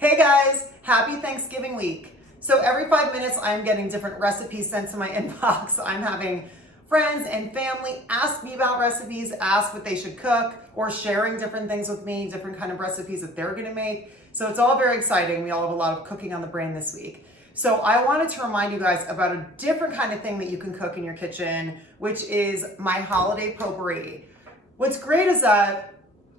Hey guys, happy Thanksgiving week. So every 5 minutes I'm getting different recipes sent to my inbox. I'm having friends and family ask me about recipes, ask what they should cook, or sharing different things with me, different kind of recipes that they're gonna make. So it's all very exciting. We all have a lot of cooking on the brain this week. So I wanted to remind you guys about a different kind of thing that you can cook in your kitchen, which is my holiday potpourri. What's great is that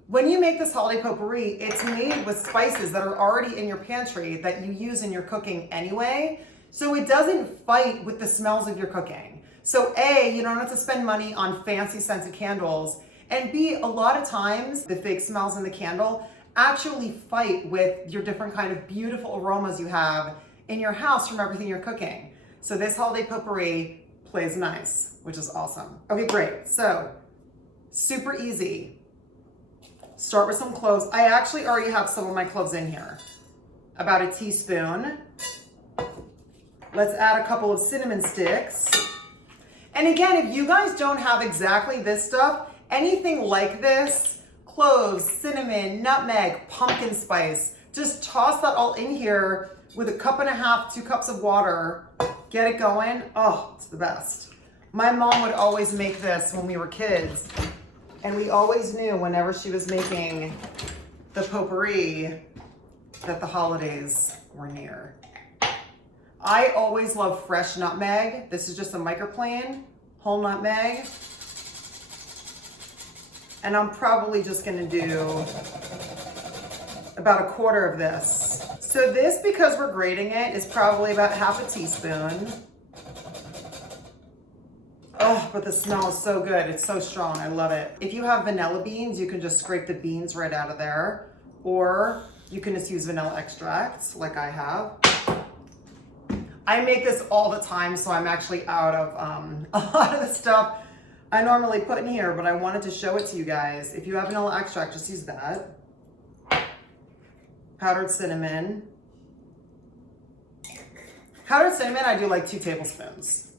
when you make this holiday potpourri, it's made with spices that are already in your pantry that you use in your cooking anyway. So it doesn't fight with the smells of your cooking. So A, you don't have to spend money on fancy scented candles. And B, a lot of times the fake smells in the candle actually fight with your different kind of beautiful aromas you have in your house from everything you're cooking. So this holiday potpourri plays nice, which is awesome. Okay, great. So super easy. Start with some cloves. I actually already have some of my cloves in here. About a teaspoon. Let's add a couple of cinnamon sticks. And again, if you guys don't have exactly this stuff, anything like this, cloves, cinnamon, nutmeg, pumpkin spice, just toss that all in here with a cup and a half, 2 cups of water. Get it going. Oh, it's the best. My mom would always make this when we were kids. And we always knew whenever she was making the potpourri that the holidays were near. I always love fresh nutmeg. This is just a microplane, whole nutmeg. And I'm probably just gonna do about 1/4 of this. So this, because we're grating it, is probably about 1/2 teaspoon. Oh, but the smell is so good. It's so strong. I love it. If you have vanilla beans, you can just scrape the beans right out of there. Or you can just use vanilla extract like I have. I make this all the time, so I'm actually out of a lot of the stuff I normally put in here, but I wanted to show it to you guys. If you have vanilla extract, just use that. Powdered cinnamon. Powdered cinnamon, I do like 2 tablespoons.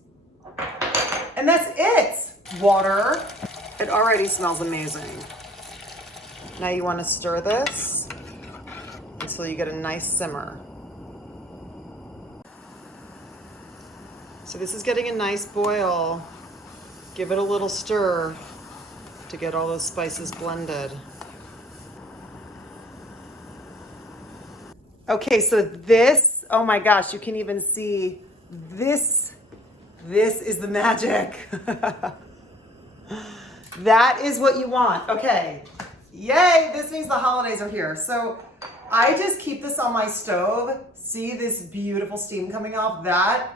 And that's it. Water. It already smells amazing. Now you want to stir this until you get a nice simmer. So this is getting a nice boil. Give it a little stir to get all those spices blended. Okay, so this, oh my gosh, you can even see this. This is the magic. That is what you want. Okay, yay, this means the holidays are here. So I just keep this on my stove. See this beautiful steam coming off? That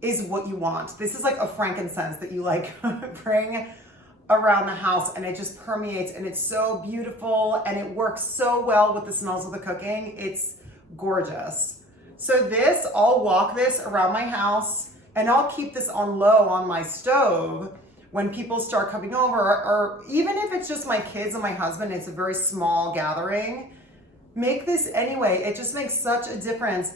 is what you want. This is like a frankincense that you like bring around the house, and it just permeates, and it's so beautiful, and it works so well with the smells of the cooking. It's gorgeous. So this, I'll walk this around my house, and I'll keep this on low on my stove when people start coming over, or even if it's just my kids and my husband, it's a very small gathering. Make this anyway. It just makes such a difference.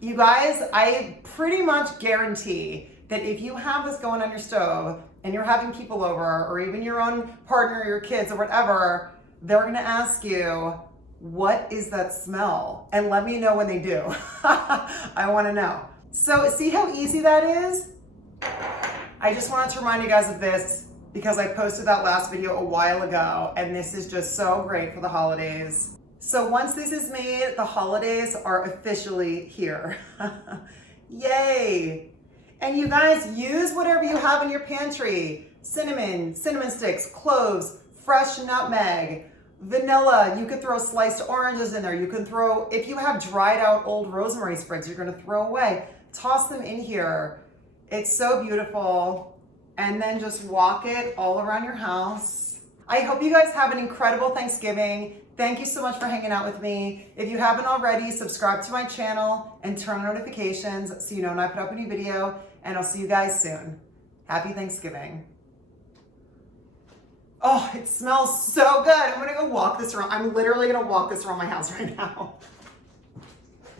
You guys, I pretty much guarantee that if you have this going on your stove and you're having people over, or even your own partner, your kids or whatever, they're gonna ask you, what is that smell? And let me know when they do. I wanna know. So see how easy that is? I just wanted to remind you guys of this because I posted that last video a while ago, and this is just so great for the holidays. So once this is made, the holidays are officially here. Yay! And you guys, use whatever you have in your pantry. Cinnamon sticks, cloves, fresh nutmeg, vanilla. You could throw sliced oranges in there. You can throw, if you have dried out old rosemary sprigs you're gonna throw away, toss them in here. It's so beautiful. And then just walk it all around your house. I hope you guys have an incredible Thanksgiving. Thank you so much for hanging out with me. If you haven't already, subscribe to my channel and turn on notifications so you know when I put up a new video, and I'll see you guys soon. Happy Thanksgiving. Oh, it smells so good. I'm gonna go walk this around. I'm literally gonna walk this around my house right now.